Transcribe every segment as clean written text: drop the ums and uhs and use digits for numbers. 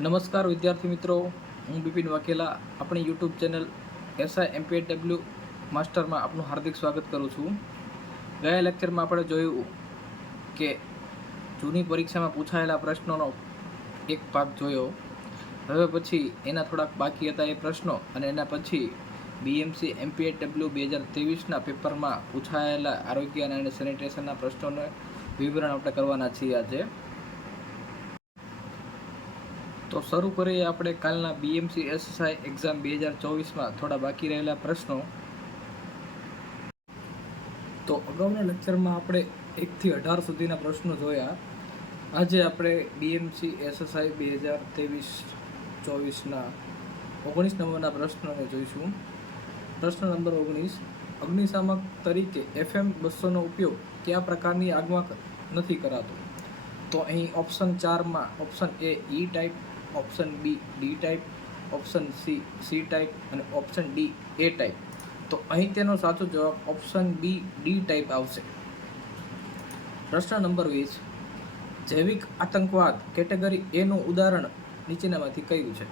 નમસ્કાર વિદ્યાર્થી મિત્રો, હું બિપિન વાઘેલા આપણી યુટ્યુબ ચેનલ SIMPW માસ્ટરમાં આપનું હાર્દિક સ્વાગત કરું છું. ગયા લેક્ચરમાં આપણે જોયું કે જૂની પરીક્ષામાં પૂછાયેલા પ્રશ્નોનો એક ભાગ જોયો. હવે પછી એના થોડાક બાકી હતા એ પ્રશ્નો અને એના પછી BMC MPW 2023ના પેપરમાં પૂછાયેલા આરોગ્ય અને સેનિટેશનના પ્રશ્નોને વિવરણ આપણે કરવાના છીએ આજે. તો શરૂ કરીએ આપણે કાલના BMC SSI એક્ઝામ 2024માં થોડા બાકી રહેલા પ્રશ્નો. તો અગાઉના લેક્ચરમાં આપણે 1 થી 18 સુધીના પ્રશ્નો જોયા. આજે આપણે BMC SSI 2023-24ના 19 નંબરના પ્રશ્નોને જોઈશું. પ્રશ્ન નંબર 19. અગ્નિશામક તરીકે FM 200નો ઉપયોગ કયા પ્રકારની આગમાં નથી કરાતો? તો અહીં ઓપ્શન 4માં option A E type, option B D type, option C C type અને ઓપ્શન D A ટાઈપ. તો અહીં તેનો સાચો જવાબ ઓપ્શન B D ટાઈપ આવશે. પ્રશ્ન નંબર 20. જૈવિક આતંકવાદ કેટેગરી A નું ઉદાહરણ નીચેનામાંથી કયું છે?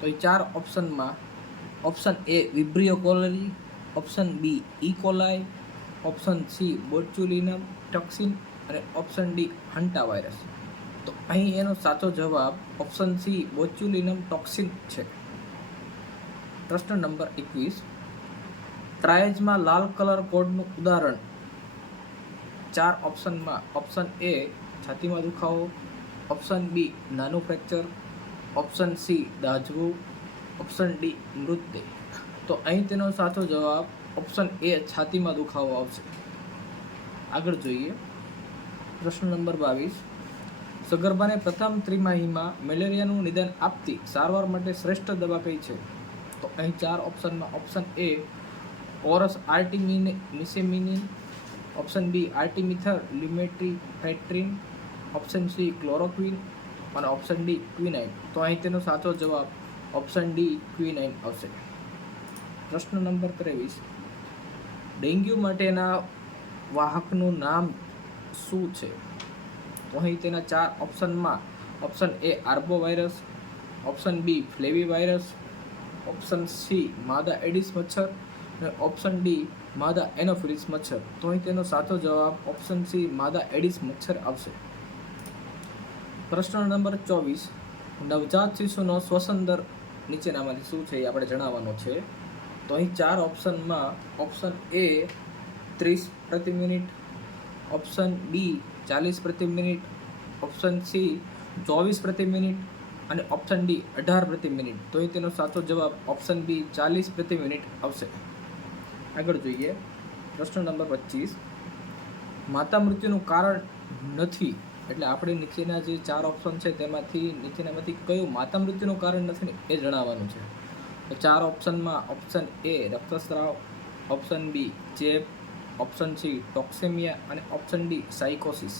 તો એ 4 ઓપ્શનમાં option A vibrio cholerae, option B E coli, option C botulinum toxin અને ઓપ્શન D હન્ટા વાયરસ. તો અહીં એનો સાચો જવાબ ઓપ્શન C બોચ્યુલિનમ ટોક્સિન છે. પ્રશ્ન નંબર 21. ટ્રાયજમાં લાલ કલર કોડનું ઉદાહરણ 4 ઓપ્શનમાં ઓપ્શન A છાતીમાં દુખાવો, ઓપ્શન B નાનું ફ્રેક્ચર, ઓપ્શન C દાઝવું, ઓપ્શન D મૃતદેહ. તો અહીં તેનો સાચો જવાબ ઓપ્શન A છાતીમાં દુખાવો આવશે. આગળ જોઈએ. પ્રશ્ન નંબર 22. સગર્ભાને પ્રથમ ત્રિમાહીમાં મેલેરિયાનું નિદાન આપતી સારવાર માટે શ્રેષ્ઠ દવા કઈ છે? તો અહીં 4 ઓપ્શનમાં ઓપ્શન A ઓરસ artemisinin, option B artemether lumefantrine, option C chloroquine અને ઓપ્શન D ક્વિનાઇન. તો અહીં તેનો સાચો જવાબ ઓપ્શન D ક્વિનાઇન આવશે. પ્રશ્ન નંબર 23. ડેન્ગ્યુ માટેના વાહકનું નામ શું છે? તો અહીં તેના 4 ઓપ્શનમાં option A arbovirus, option B flavivirus, option C માદા એડિસ મચ્છર અને ઓપ્શન D માદા એનોફિલિસ મચ્છર. તો અહીં તેનો સાચો જવાબ ઓપ્શન C માદા એડિસ મચ્છર આવશે. પ્રશ્ન નંબર 24. નવજાત શિશુનો શ્વસન દર નીચેનામાંથી શું છે એ આપણે જણાવવાનો છે. તો અહીં 4 ઓપ્શનમાં ઓપ્શન A 30 પ્રતિ મિનિટ, ઓપ્શન B 40 પ્રતિ મિનિટ, ઓપ્શન C 24 પ્રતિ મિનિટ અને ઓપ્શન D 18 પ્રતિ મિનિટ. તો અહીં તેનો સાચો જવાબ ઓપ્શન B 40 પ્રતિ મિનિટ આવશે. આગળ જોઈએ. પ્રશ્ન નંબર 25. માતા મૃત્યુનું કારણ નથી, એટલે આપણે નીચેના જે 4 ઓપ્શન છે તેમાંથી નીચેનામાંથી કયું માતા મૃત્યુનું કારણ નથી ને એ જણાવવાનું છે. તો 4 ઓપ્શનમાં ઓપ્શન A રક્તસ્રાવ, ઓપ્શન B ચેપ, ઓપ્શન C ટોક્સેમિયા અને ઓપ્શન D સાયકોસિસ.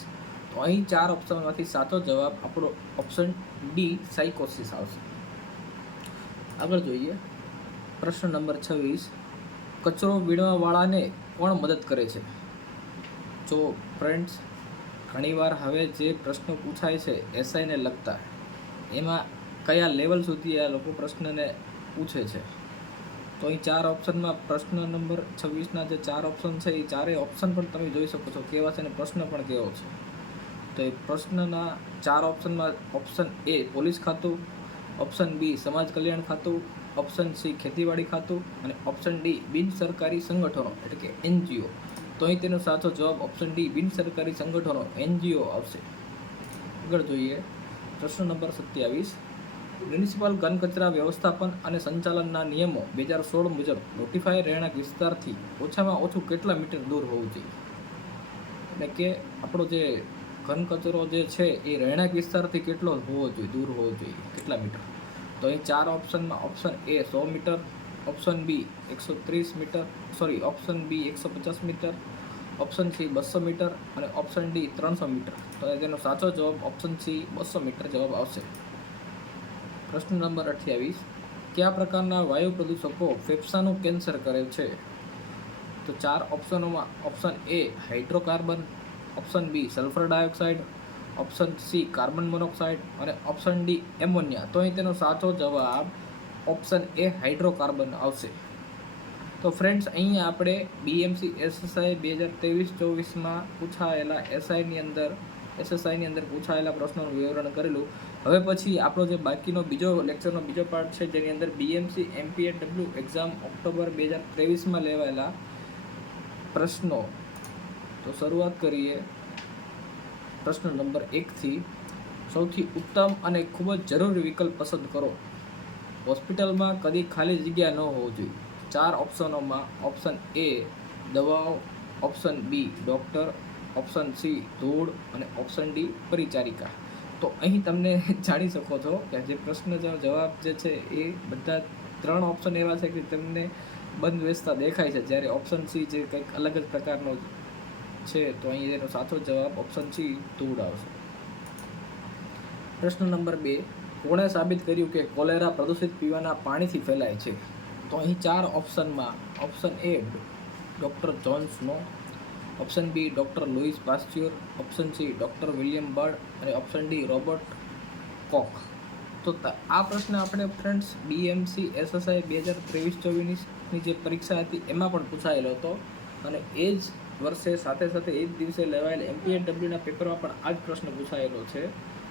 તો અહીં 4 ઓપ્શનમાંથી સાચો જવાબ આપણો ઓપ્શન D સાયકોસિસ આવશે. આગળ જોઈએ. પ્રશ્ન નંબર 26. કચરો વીણવાવાળાને કોણ મદદ કરે છે? જો ફ્રેન્ડ્સ, ઘણીવાર હવે જે પ્રશ્નો પૂછાય છે એસઆઈને લગતા, એમાં કયા લેવલ સુધી આ લોકો પ્રશ્નને પૂછે છે. તો અહીં 4 ઓપ્શનમાં પ્રશ્ન નંબર 26ના જે 4 ઓપ્શન છે એ 4 ઓપ્શન પણ તમે જોઈ શકો છો કેવા છે અને પ્રશ્ન પણ કેવો છે. તો એ પ્રશ્નના 4 ઓપ્શનમાં ઓપ્શન A પોલીસ ખાતું, ઓપ્શન B સમાજ કલ્યાણ ખાતું, ઓપ્શન C ખેતીવાડી ખાતું અને ઓપ્શન D બિન સરકારી સંગઠનો એટલે કે NGO. તો અહીં તેનો સાચો જવાબ ઓપ્શન D બિન સરકારી સંગઠનો NGO આવશે. આગળ જોઈએ. પ્રશ્ન નંબર 27. મ્યુનિસિપલ ઘન કચરા વ્યવસ્થાપન અને સંચાલનના નિયમો 2016 મુજબ નોટિફાઈડ રહેણાંક વિસ્તારથી ઓછામાં ઓછું કેટલા મીટર દૂર હોવું જોઈએ? એટલે કે આપણો જે ઘન કચરો જે છે એ રહેણાંક વિસ્તારથી કેટલો હોવો જોઈએ, દૂર હોવો જોઈએ, કેટલા મીટર? તો અહીં 4 ઓપ્શનમાં option A 100 metre, option B 130 metre, option B 150 metre, option C 200 metre અને ઓપ્શન D 300 મીટર. તો તેનો સાચો જવાબ ઓપ્શન C 200 મીટર જવાબ આવશે. પ્રશ્ન નંબર 28. કયા પ્રકારના વાયુ પ્રદૂષકો ફેફસાનું કેન્સર કરે છે? તો 4 ઓપ્શનોમાં option A hydrocarbon, option B sulphur dioxide, option C carbon monoxide અને ઓપ્શન ડી એમોનિયા. તો અહીં તેનો સાચો જવાબ ઓપ્શન એ હાઇડ્રોકાર્બન આવશે. તો ફ્રેન્ડ્સ, અહીંયા આપણે BMC SSI 2023-24માં પૂછાયેલા એસએસઆઈની અંદર પૂછાયેલા પ્રશ્નોનું વિવરણ કરેલું. હવે પછી આપણો જે બાકીનો લેક્ચરનો બીજો પાર્ટ છે, જેની અંદર BMC MPW એક્ઝામ ઓક્ટોબર 2023માં લેવાયેલા પ્રશ્નો. તો શરૂઆત કરીએ પ્રશ્ન નંબર 1થી. સૌથી ઉત્તમ અને ખૂબ જ જરૂરી વિકલ્પ પસંદ કરો. હોસ્પિટલમાં કદી ખાલી જગ્યા ન હોવી જોઈએ. 4 ઓપ્શનોમાં ઓપ્શન એ દવાઓ, option B doctor, option C ધૂળ અને ઓપ્શન ડી પરિચારિકા. તો અહીં તમને જાણી શકો છો કે જે પ્રશ્ન જવાબ જે છે એ બધા 3 ઓપ્શન એવા છે કે તમને બંધ બેસતા દેખાય છે, જ્યારે ઓપ્શન સી જે કંઈક અલગ જ પ્રકારનો છે. તો અહીં એનો સાચો જવાબ ઓપ્શન સી ધૂળ આવશે. પ્રશ્ન નંબર 2. કોણે સાબિત કર્યું કે કોલેરા પ્રદૂષિત પીવાના પાણીથી ફેલાય છે? તો અહીં 4 ઓપ્શનમાં option A doctor John Snow, option B doctor Louis Pasteur, option C doctor William Bird અને ઓપ્શન ડી રોબર્ટ કોક. તો આ પ્રશ્ન આપણે ફ્રેન્ડ્સ BMC SSI 2023-24ની જે પરીક્ષા હતી એમાં પણ પૂછાયેલો હતો, અને એ જ વર્ષે સાથે એ જ દિવસે લેવાયેલ MPW પેપરમાં પણ આ જ પ્રશ્ન પૂછાયેલો છે.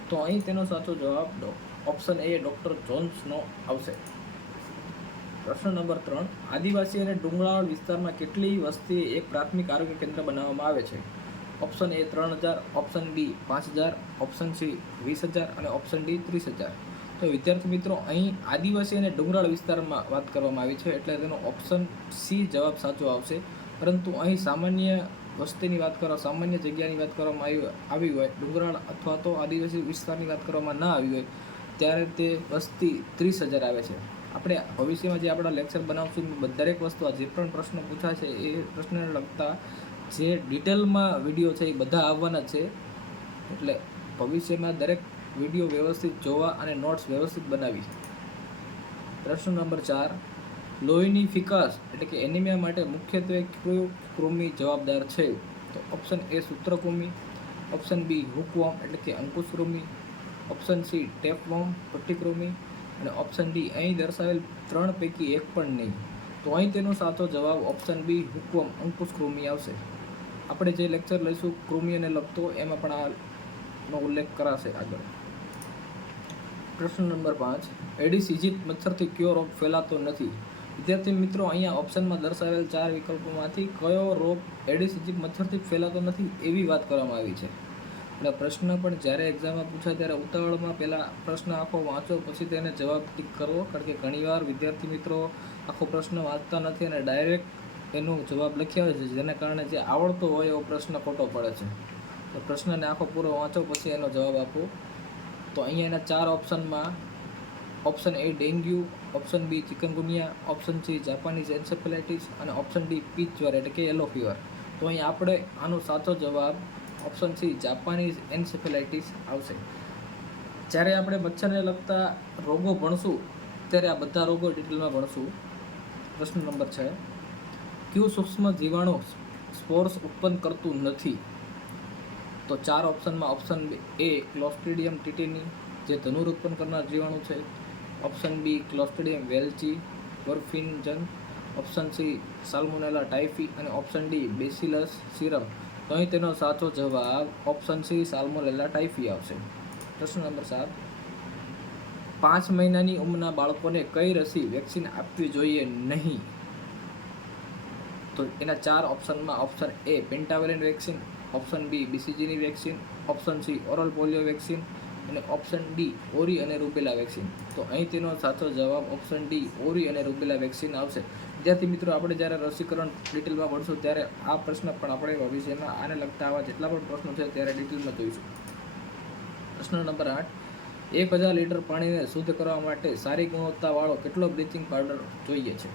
તો અહીં તેનો સાચો જવાબ option A doctor John Snow આવશે. પ્રશ્ન નંબર 3. આદિવાસી અને ડુંગરાળ વિસ્તારમાં કેટલી વસ્તીએ એક પ્રાથમિક આરોગ્ય કેન્દ્ર બનાવવામાં આવે છે? Option A 3000, option B 5000, option C 20000 અને ઓપ્શન ડી 30000. તો વિદ્યાર્થી મિત્રો, અહીં આદિવાસી અને ડુંગરાળ વિસ્તારમાં વાત કરવામાં આવી છે, એટલે તેનો ઓપ્શન સી જવાબ સાચો આવશે. પરંતુ અહીં સામાન્ય વસ્તીની વાત સામાન્ય જગ્યાની વાત કરવામાં આવી હોય, ડુંગરાળ અથવા તો આદિવાસી વિસ્તારની વાત કરવામાં ના આવી હોય, ત્યારે તે વસ્તી 30000 આવે છે. આપણે ભવિષ્યમાં જે આપણા લેક્ચર બનાવશું, દરેક વસ્તુ જે પણ પ્રશ્નો પૂછાશે એ પ્રશ્નને લગતા જે ડિટેલમાં વિડીયો છે એ બધા આવવાના છે. એટલે ભવિષ્યમાં દરેક વિડીયો વ્યવસ્થિત જોવા અને નોટ્સ વ્યવસ્થિત બનાવી. પ્રશ્ન નંબર 4. લોહીની ફિકાસ એટલે કે એનિમિયા માટે મુખ્યત્વે કયું કૃમિ જવાબદાર છે? તો ઓપ્શન એ સૂત્રકૃમિ, ઓપ્શન બી હુકવોર્મ એટલે કે અંકુશકૃમિ, ઓપ્શન સી ટેપવોર્મ પટ્ટીકૃમિ અને ઓપ્શન ડી અહીં દર્શાવેલ 3 પૈકી એક પણ નહીં. તો અહીં તેનો સાચો જવાબ ઓપ્શન બી હુકવોર્મ અંકુશકૃમિ આવશે. આપણે જે લેક્ચર લઈશું કૃમિઓને લગતો, એમાં પણ આનો ઉલ્લેખ કરાશે આગળ. પ્રશ્ન નંબર 5. એડિસ ઇજિપ્ત મચ્છરથી કયો રોગ ફેલાતો નથી? વિદ્યાર્થી મિત્રો, અહીંયા ઓપ્શનમાં દર્શાવેલ 4 વિકલ્પોમાંથી કયો રોગ એડિસ ઇજિપ્ત મચ્છરથી ફેલાતો નથી એવી વાત કરવામાં આવી છે. એટલે પ્રશ્ન પણ જ્યારે એક્ઝામમાં પૂછાય ત્યારે ઉતાવળમાં પહેલાં પ્રશ્ન આખો વાંચો, પછી તેને જવાબ ટીક કરવો. કારણ કે ઘણીવાર વિદ્યાર્થી મિત્રો આખો પ્રશ્ન વાંચતા નથી અને ડાયરેક્ટ એનો જવાબ લખી આવે છે, જેના કારણે જે આવડતો હોય એવો પ્રશ્ન ખોટો પડે છે. તો પ્રશ્નને આખો પૂરો વાંચો, પછી એનો જવાબ આપો. તો અહીંયા એના 4 ઓપ્શનમાં option A dengue, option B chikungunya, option C Japanese encephalitis અને ઓપ્શન ડી પીચ જ્વર એટલે કે યલો ફીવર. તો અહીં આપણે આનો સાચો જવાબ ઓપ્શન સી જાપાનીઝ એન્સેફેલાઇટિસ આવશે. જ્યારે આપણે મચ્છરને લગતા રોગો ભણશું ત્યારે આ બધા રોગો ડિટેલમાં ભણશું. પ્રશ્ન નંબર 6. કયું સૂક્ષ્મ જીવાણુ સ્પોર્સ ઉત્પન્ન કરતું નથી? તો 4 ઓપ્શનમાં ઓપ્શન એ ક્લોસ્ટ્રીડિયમ ટીટીની જે ધનુર ઉત્પન્ન કરનાર જીવાણુ છે, option B Clostridium welchii perfringens, option C Salmonella typhi અને ઓપ્શન ડી બેસિલસ સીરમ. તો અહીં તેનો સાચો જવાબ ઓપ્શન સી સાલ્મોનેલા ટાઇફી આવશે. પ્રશ્ન નંબર 7. 5 મહિનાની ઉંમરના બાળકોને કઈ રસી વેક્સિન આપવી જોઈએ નહીં? તો એના 4 ઓપ્શનમાં option A pentavalent vaccine, option B BCGની vaccine, option C oral polio vaccine અને ઓપ્શન ડી ઓરી અને રૂબેલા વેક્સિન. તો અહીં તેનો સાચો જવાબ ઓપ્શન ડી ઓરી અને રૂબેલા વેક્સિન આવશે. વિદ્યાર્થી મિત્રો, આપણે જ્યારે રસીકરણ ડિટેલમાં ભણશું ત્યારે આ પ્રશ્ન પણ આપણે ભવિષ્યમાં આને લગતા આવા જેટલા પણ પ્રશ્નો છે ત્યારે ડિટેલમાં જોઈશું. પ્રશ્ન નંબર 8. 1000 લીટર પાણીને શુદ્ધ કરવા માટે સારી ગુણવત્તાવાળો કેટલો બ્લીચિંગ પાવડર જોઈએ છે?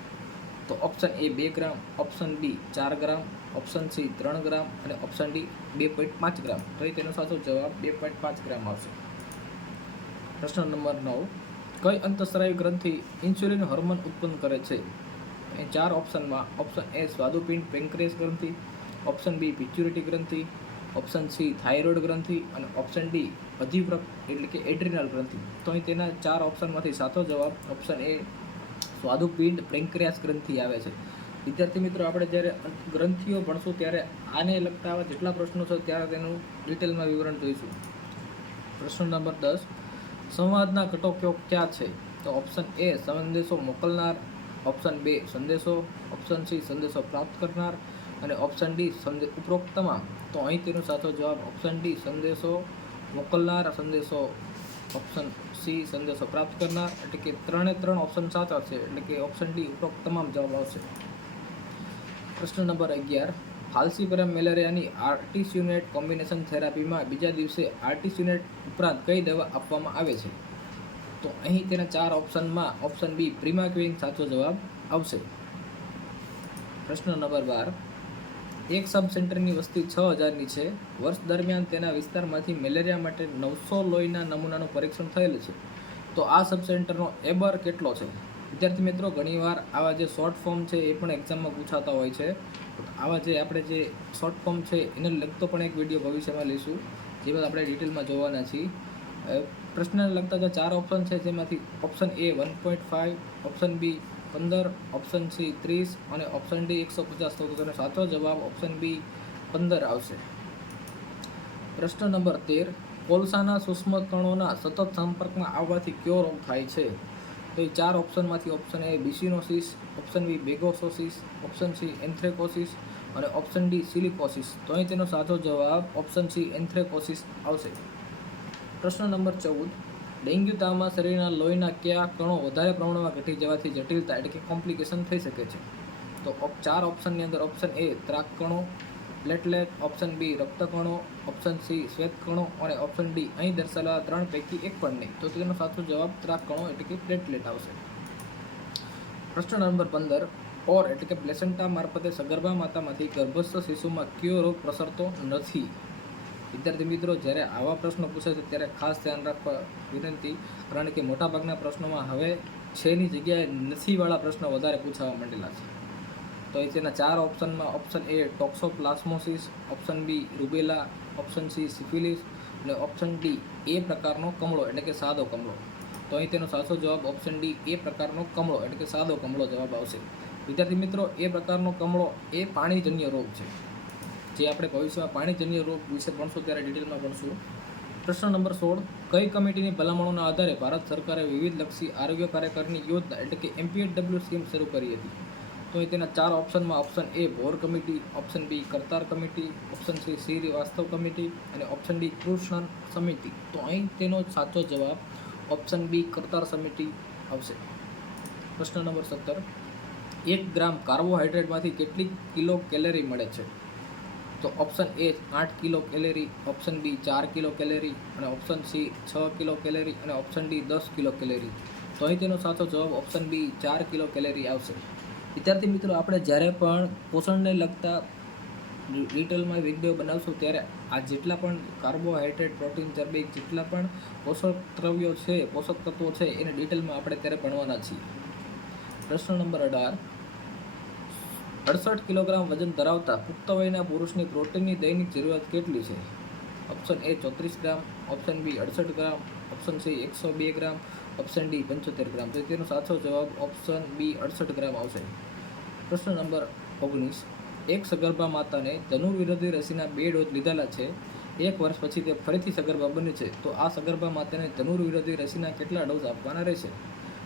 તો option A 2 gram, option B 4 gram, option C 3 gram અને ઓપ્શન ડી 2.5 ગ્રામ. તો તેનો સાચો જવાબ 2.5 ગ્રામ આવશે. પ્રશ્ન નંબર 9. કઈ અંતઃસ્રાવી ગ્રંથિ ઇન્સ્યુલિન હોર્મોન ઉત્પન્ન કરે છે? એ 4 ઓપ્શનમાં ઓપ્શન એ સ્વાદુપિંડ પેન્ક્રિયાસ ગ્રંથિ, ઓપ્શન બી પિચ્યુટરી ગ્રંથિ, ઓપ્શન સી થાઇરોઇડ ગ્રંથિ અને ઓપ્શન ડી અધિવૃક્ક એટલે કે એડ્રિનલ ગ્રંથિ. તો અહીં તેના 4 ઓપ્શનમાંથી સાચો જવાબ ઓપ્શન એ સ્વાદુપિંડ પેન્ક્રિયાસ ગ્રંથિ આવે છે. વિદ્યાર્થી મિત્રો, આપણે જ્યારે ગ્રંથિઓ ભણશું ત્યારે આને લગતા આવા જેટલા પ્રશ્નો છે ત્યારે તેનું ડિટેલમાં વિવરણ જોઈશું. પ્રશ્ન નંબર 10, સંવાદના ઘટકો ક્યાં છે? તો ઓપ્શન એ સંદેશો મોકલનાર, ઓપ્શન બે સંદેશો, ઓપ્શન સી સંદેશો પ્રાપ્ત કરનાર અને ઓપ્શન ડી ઉપરોક્ત તમામ. તો અહીં તેનો સાચો જવાબ ઓપ્શન ડી સંદેશો મોકલનાર, સંદેશો ઓપ્શન સી સંદેશો પ્રાપ્ત કરનાર, એટલે કે 3 ઓપ્શન સાચા છે, એટલે કે ઓપ્શન ડી ઉપરોક્ત તમામ જવાબ આવશે. પ્રશ્ન નંબર 11, ફાલ્સીપરમ મેલેરિયાની આર્ટિસ્યુનેટ કોમ્બિનેશન થેરાપીમાં બીજા દિવસે આર્ટિસ્યુનેટ ઉપરાંત કઈ દવા આપવામાં આવે છે? તો અહીં તેના 4 ઓપ્શનમાં ઓપ્શન બી પ્રિમાક્વિન સાચો જવાબ આવશે. પ્રશ્ન નંબર 12, એક સબ સેન્ટરની વસ્તી 6000ની છે. વર્ષ દરમિયાન તેના વિસ્તારમાંથી મેલેરિયા માટે 900 લોહીના નમૂનાનું પરીક્ષણ થયેલું છે. તો આ સબ સેન્ટરનો એબર કેટલો છે? વિદ્યાર્થી મિત્રો, ઘણીવાર આવા જે શોર્ટ ફોર્મ છે એ પણ એક્ઝામમાં પૂછાતા હોય છે. આવા જે આપણે જે શોર્ટ ફોર્મ છે એને લગતો પણ એક વિડીયો ભવિષ્યમાં લઈશું, જે બાદ આપણે ડિટેલમાં જોવાના છીએ. પ્રશ્નને લગતા જે 4 ઓપ્શન છે જેમાંથી option A 1.5, option B 15, option C 30 અને ઓપ્શન ડી 150. તો તેનો સાચો જવાબ ઓપ્શન બી 15 આવશે. પ્રશ્ન નંબર 13, કોલસાના સૂક્ષ્મ કણોના સતત સંપર્કમાં આવવાથી કયો રોગ થાય છે? તો એ 4 ઓપ્શનમાંથી option A byssinosis, option B bagassosis, option C anthracosis અને ઓપ્શન ડી સિલિકોસિસ. તો અહીં તેનો સાચો જવાબ ઓપ્શન સી એન્થ્રેકોસિસ આવશે. પ્રશ્ન નંબર 14, ડેન્ગ્યુ તાવમાં શરીરના લોહીના કયા કણો વધારે પ્રમાણમાં ઘટી જવાથી જટિલતા એટલે કે કોમ્પ્લિકેશન થઈ શકે છે? તો 4 ઓપ્શનની અંદર ઓપ્શન એ ત્રાક કણો, પ્લેટલેટ, ઓપ્શન બી રક્તકણો, ઓપ્શન સી શ્વેત કણો અને ઓપ્શન ડી અહીં દર્શાવેલા 3 પૈકી એક પણ નહીં. તો તેનો સાચો જવાબ ત્રાક કણો એટલે કે પ્લેટલેટ આવશે. પ્રશ્ન નંબર 15, ઓર એટલે કે પ્લેસેન્ટા મારફતે સગર્ભા માતામાંથી ગર્ભસ્થ શિશુમાં કયો રોગ પ્રસરતો નથી? વિદ્યાર્થી મિત્રો, જ્યારે આવા પ્રશ્નો પૂછે છે ત્યારે ખાસ ધ્યાન રાખવા વિનંતી, કારણ કે મોટાભાગના પ્રશ્નોમાં હવે છેની જગ્યાએ નથીવાળા પ્રશ્નો વધારે પૂછાવા માંડેલા છે. તો એ તેના 4 ઓપ્શનમાં option A toxoplasmosis, option B rubella, option C syphilis અને ઓપ્શન ડી એ પ્રકારનો કમળો એટલે કે સાદો કમળો. તો અહીં તેનો સાચો જવાબ ઓપ્શન ડી એ પ્રકારનો કમળો એટલે કે સાદો કમળો જવાબ આવશે. વિદ્યાર્થી મિત્રો, એ પ્રકારનો કમળો એ પાણીજન્ય રોગ છે, જે આપણે ભવિષ્યમાં પાણીજન્ય રોગ વિશે ભણશું ત્યારે ડિટેલમાં ભણશું. પ્રશ્ન નંબર 16, કઈ કમિટીની ભલામણોના આધારે ભારત સરકારે વિવિધલક્ષી આરોગ્ય કાર્યકરની યોજના એટલે કે MPHW સ્કીમ શરૂ કરી હતી? તો એ તેના 4 ઓપ્શનમાં option A Bhore committee, option B Kartar committee, option C Srivastava committee અને ઓપ્શન ડી કૃષ્ણન સમિતિ. તો અહીં તેનો સાચો જવાબ ઓપ્શન બી કરતાર સમિતિ આવશે. પ્રશ્ન નંબર 17, 1 ગ્રામ કાર્બોહાઈડ્રેટમાંથી કેટલી કિલો કેલરી મળે છે? તો option A 8 kilo calorie, option B 4 kilo calorie અને ઓપ્શન સી 6 કિલો કેલરી અને ઓપ્શન ડી 10 કિલો કેલરી. તો અહીં તેનો સાચો જવાબ ઓપ્શન બી 4 કિલો કેલરી આવશે. વિદ્યાર્થી મિત્રો, આપણે જ્યારે પણ પોષણને લગતા ડિટેલમાં વિડીયો બનાવશું ત્યારે આ જેટલા પણ કાર્બોહાઈડ્રેટ, પ્રોટીન, ચરબી, જેટલા પણ પોષક દ્રવ્યો છે, પોષક તત્વો છે એને ડિટેલમાં આપણે ત્યારે ભણવાના છીએ. પ્રશ્ન નંબર 18, 68 કિલોગ્રામ વજન ધરાવતા પુખ્ત વયના પુરુષની પ્રોટીનની દૈનિક જરૂરિયાત કેટલી છે? Option A 34 gram, option B 68 gram, option C 102 gram, option D 75 gram. તો તેનો સાચો જવાબ ઓપ્શન બી 68 ગ્રામ આવશે. પ્રશ્ન નંબર 19, એક સગર્ભા માતાને ધનુર્વિરોધી રસીના 2 ડોઝ લીધેલા છે. 1 વર્ષ પછી તે ફરીથી સગર્ભા બને છે, તો આ સગર્ભા માતાને ધનુર્વિરોધી રસીના કેટલા ડોઝ આપવાના રહેશે?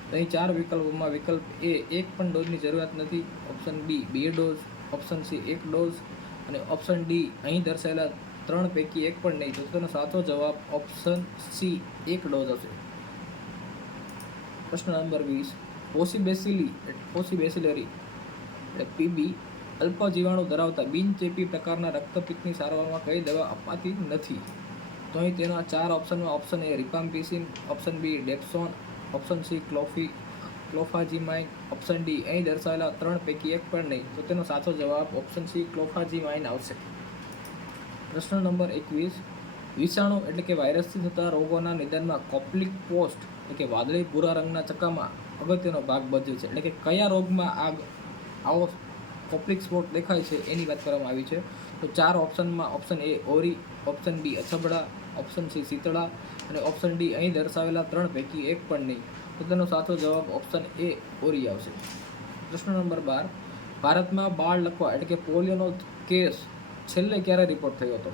તો અહીં 4 વિકલ્પોમાં વિકલ્પ એ 1 પણ ડોઝની જરૂરિયાત નથી, option B 2 dose, option C 1 dose અને ઓપ્શન ડી અહીં દર્શાવેલા 3 પૈકી એક પણ નહીં. તો તેનો સાચો જવાબ ઓપ્શન સી 1 ડોઝ હશે. પ્રશ્ન નંબર 20, પોસીબેસિલરી પીબી અલ્પ જીવાણુ ધરાવતા બિનચેપી પ્રકારના રક્તપિત્તની સારવારમાં કઈ દવા અપાતી નથી? તો અહીં તેના 4 ઓપ્શનમાં option A rifampicin, option B dapsone, option C clofazimine, option D અહીં દર્શાવેલા 3 પૈકી એક પણ નહીં. તો તેનો સાચો જવાબ ઓપ્શન સી ક્લોફાજીમાઇન આવશે. પ્રશ્ન નંબર 21, વિષાણુ એટલે કે વાયરસથી થતા રોગોના નિદાનમાં કોપ્લિક પોસ્ટ એટલે કે વાદળી ભૂરા રંગના ચક્કામાં અગત્યનો ભાગ ભજવે છે. એટલે કે કયા રોગમાં આવો કોપ્લિક સ્પોટ દેખાય છે એની વાત કરવામાં આવી છે. તો 4 ઓપ્શનમાં ઓપ્શન એ ઓરી, ઓપ્શન બી અછબડા, ઓપ્શન સી શીતળા અને ઓપ્શન ડી અહીં દર્શાવેલા 3 પૈકી એક પણ નહીં. તો તેનો સાચો જવાબ ઓપ્શન એ ઓરી આવશે. પ્રશ્ન નંબર 12. ભારતમાં બાળ લકવા એટલે કે પોલિયોનો કેસ છેલ્લે ક્યારે રિપોર્ટ થયો હતો?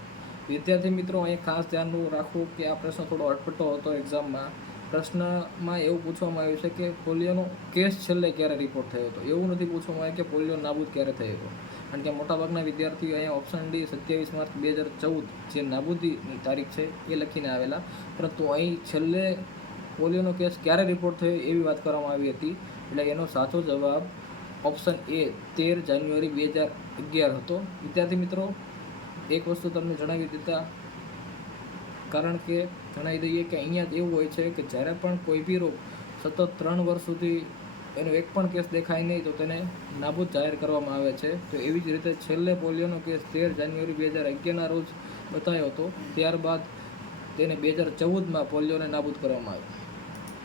વિદ્યાર્થી મિત્રો, અહીં ખાસ ધ્યાન રાખવું કે આ પ્રશ્ન થોડો અટપટો હતો એક્ઝામમાં. પ્રશ્નમાં એવું પૂછવામાં આવ્યું છે કે પોલિયોનો કેસ છેલ્લે ક્યારે રિપોર્ટ થયો હતો. એવું નથી પૂછવામાં આવ્યું કે પોલિયો નાબૂદ ક્યારે થયો હતો. કારણ કે મોટાભાગના વિદ્યાર્થીઓ અહીંયા ઓપ્શન ડી 27 માર્ચ 2014 જે નાબૂદીની તારીખ છે એ લખીને આવેલા, પરંતુ અહીં છેલ્લે પોલિયોનો કેસ ક્યારે રિપોર્ટ થયો એવી વાત કરવામાં આવી હતી. એટલે એનો સાચો જવાબ ઓપ્શન એ 13 જાન્યુઆરી 2011 હતો. વિદ્યાર્થી મિત્રો, એક વસ્તુ તમને જણાવી દેતા કારણ કે જણાવી દઈએ કે અહીંયા એવું હોય છે કે જ્યારે પણ કોઈ બી રોગ સતત 3 વર્ષ સુધી એનો એક પણ કેસ દેખાય નહીં તો તેને નાબૂદ જાહેર કરવામાં આવે છે. તો એવી જ રીતે છેલ્લે પોલિયોનો કેસ 13 જાન્યુઆરી 2011ના રોજ બતાવ્યો હતો. ત્યારબાદ તેને 2014માં પોલિયોને નાબૂદ કરવામાં આવ્યો.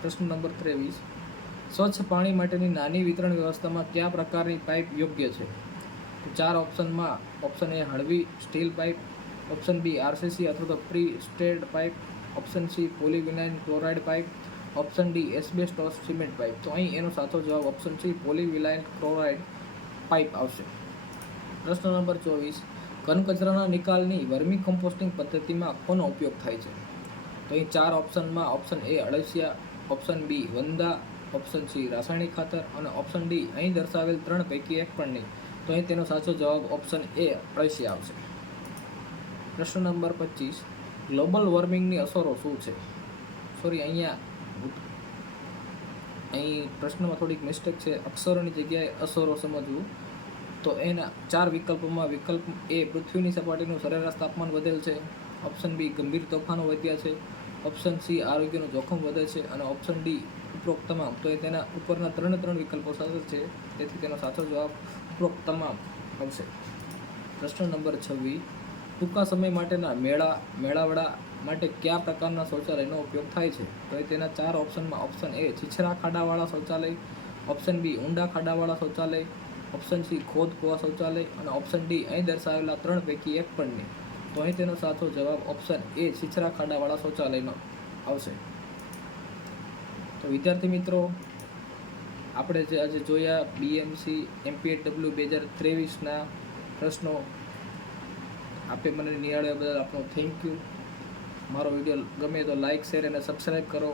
પ્રશ્ન નંબર 23. સ્વચ્છ પાણી માટેની નાની વિતરણ વ્યવસ્થામાં કયા પ્રકારની પાઇપ યોગ્ય છે? 4 ઓપ્શનમાં ઓપ્શન એ હળવી steel pipe, option B RCC અથવા તો પ્રી સ્ટેડ pipe, option C polyvinyl chloride pipe, option D asbestos cement pipe. તો અહીં એનો સાચો જવાબ option C polyvinyl chloride pipe આવશે. પ્રશ્ન નંબર 24. ઘન કચરાના નિકાલની વર્મી કમ્પોસ્ટિંગ પદ્ધતિમાં કોનો ઉપયોગ થાય છે? તો અહીં 4 ઓપ્શનમાં ઓપ્શન એ અળસિયા, ઓપ્શન બી વંદા, ઓપ્શન સી રાસાયણિક ખાતર અને ઓપ્શન ડી અહીં દર્શાવેલ 3 પૈકી એક પણ નહીં. તો અહીં તેનો સાચો જવાબ ઓપ્શન એ અળસિયા આવશે. પ્રશ્ન નંબર 25. ગ્લોબલ વોર્મિંગની અસરો શું છે? અહીં પ્રશ્નમાં થોડીક મિસ્ટેક છે. અક્ષરોની જગ્યાએ અસરો સમજવું. તો એના 4 વિકલ્પોમાં વિકલ્પ એ પૃથ્વીની સપાટીનું સરેરાશ તાપમાન વધેલ છે, ઓપ્શન બી ગંભીર તોફાનો વધ્યા છે, ઓપ્શન સી આરોગ્યનું જોખમ વધે છે અને ઓપ્શન ડી ઉપરોક્ત તમામ. તો એ તેના ઉપરના 3 વિકલ્પો સાથે છે, તેથી તેનો સાચો જવાબ ઉપરોક્ત તમામ આવશે. પ્રશ્ન નંબર 26. ટૂંકા સમય માટેના મેળાવડા માટે કયા પ્રકારના શૌચાલયનો ઉપયોગ થાય છે? તો એ તેના 4 ઓપ્શનમાં ઓપ્શન એ છીછરા ખાડાવાળા શૌચાલય, ઓપ્શન બી ઊંડા ખાડાવાળા શૌચાલય, ઓપ્શન સી ખોદ કુવા શૌચાલય અને ઓપ્શન ડી અહીં દર્શાવેલા 3 પૈકી એક પણ નહીં. તો અહીં તેનો સાચો જવાબ ઓપ્શન એ છીછરા ખાડાવાળા શૌચાલયનો આવશે. તો વિદ્યાર્થી મિત્રો, આપણે જે આજે જોયા BMC MPHW 2023ના પ્રશ્નો, આપે મને નિહાળ્યા બદલ આપનો થેન્ક યુ. મારો વિડીયો ગમે તો લાઇક, શેર અને સબસ્ક્રાઈબ કરો.